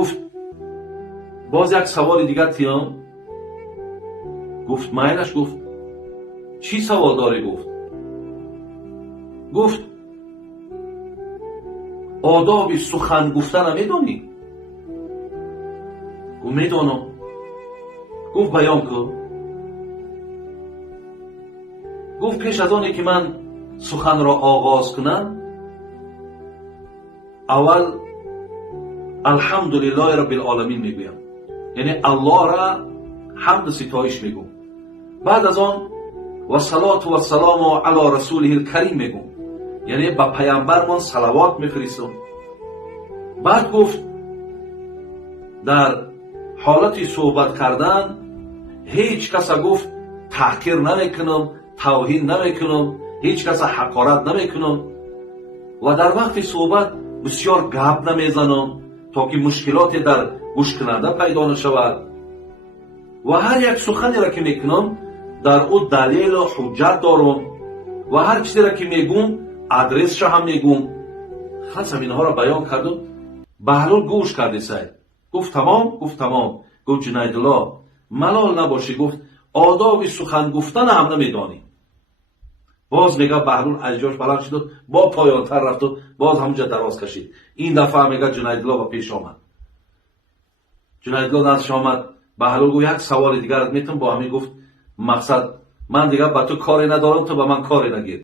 گفت باز یک سوال دیگر تیام. گفت مایلش. گفت چی سوال داری؟ گفت آداب سخن گفتن میدونی؟ گفت میدونم. گفت بیان کن. گفت پیش از آنی که من سخن را آغاز کنم اول الحمدلله رب العالمین میگویم، یعنی الله را حمد و ستایش میگم. بعد از آن و صلات و سلام علی رسوله الکریم میگم، یعنی به پیامبرمان صلوات میفرستم. بعد گفت در حالت صحبت کردن هیچ کس گفت تحقیر نمیکنم، توهین نمیکنم، هیچ کس حقارت نمیکنم و در وقت صحبت بسیار گپ نمیزنم تا که مشکلاتی در گوش کننده پیدا نشود و هر یک سخنی را که میکنم در او دلیل و حجت دارم و هر چیزی را که میگم ادرسش هم میگم. خلاص اینها را بیان کرد و بهلول گوش کرد. سعید گفت تمام. گفت تمام. گفت جنیدالله ملال نباشی، گفت آداب سخن گفتن هم نمیدانی. باز میگه بهلول از جاش بلند شد و با پایانتر رفت و باز همونجا دراز کشید. این دفعه میگه جنیدالله با پیش آمد. جنیدالله نزدش آمد. بهلول گفت یک سوال دیگر میتونم با همین. گفت مقصد من دیگه با تو کاری ندارم، تو با من کاری نگیر.